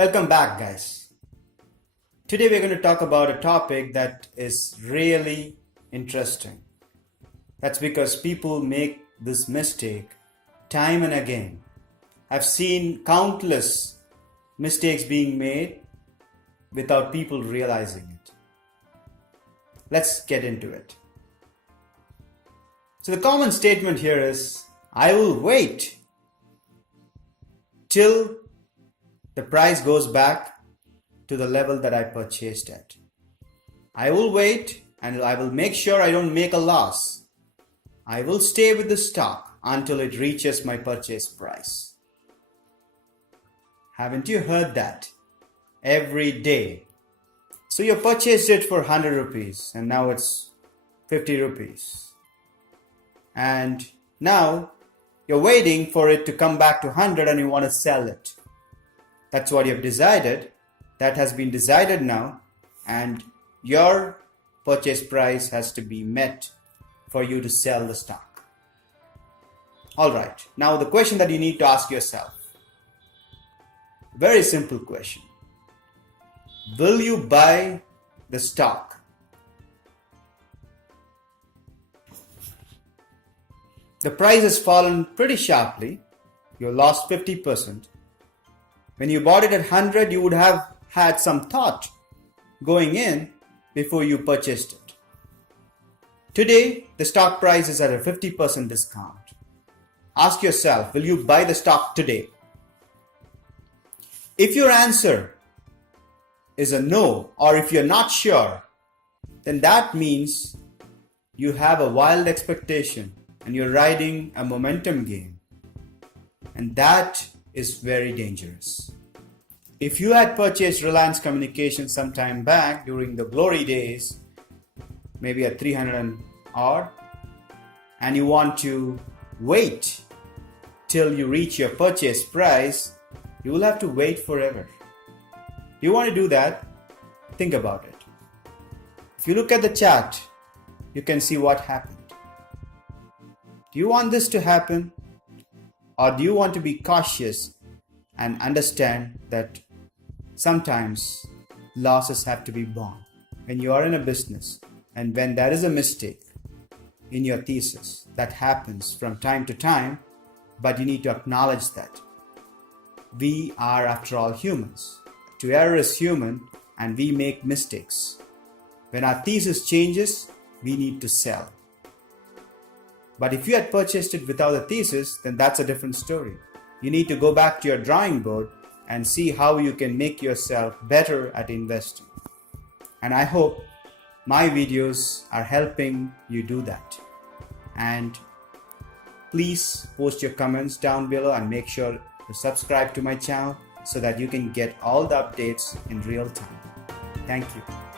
Welcome back, guys. Today we're going to talk about a topic that is really interesting. That's because people make this mistake time and again. I've seen countless mistakes being made without people realizing it. Let's get into it. So the common statement here is, I will wait till the price goes back to the level that I purchased at. I will wait and I will make sure I don't make a loss. I will stay with the stock until it reaches my purchase price. Haven't you heard that? Every day. So you purchased it for 100 rupees and now it's 50 rupees. And now you're waiting for it to come back to 100 and you want to sell it. That's what you've decided. That has been decided now, and your purchase price has to be met for you to sell the stock. Alright, now the question that you need to ask yourself. Very simple question. Will you buy the stock? The price has fallen pretty sharply. You lost 50%. When you bought it at 100, you would have had some thought going in before you purchased it. Today, the stock price is at a 50% discount. Ask yourself, will you buy the stock today? If your answer is a no, or if you're not sure, then that means you have a wild expectation and you're riding a momentum game. And that is very dangerous. If you had purchased Reliance Communications some time back during the glory days, maybe at 300 and odd, and you want to wait till you reach your purchase price, you will have to wait forever. You want to do that? Think about it. If you look at the chart, you can see what happened. Do you want this to happen? Or do you want to be cautious and understand that sometimes losses have to be borne? When you are in a business and when there is a mistake in your thesis, that happens from time to time, but you need to acknowledge that. We are, after all, humans. To err is human and we make mistakes. When our thesis changes, we need to sell. But if you had purchased it without a thesis, then that's a different story. You need to go back to your drawing board and see how you can make yourself better at investing. And I hope my videos are helping you do that. And please post your comments down below and make sure to subscribe to my channel so that you can get all the updates in real time. Thank you.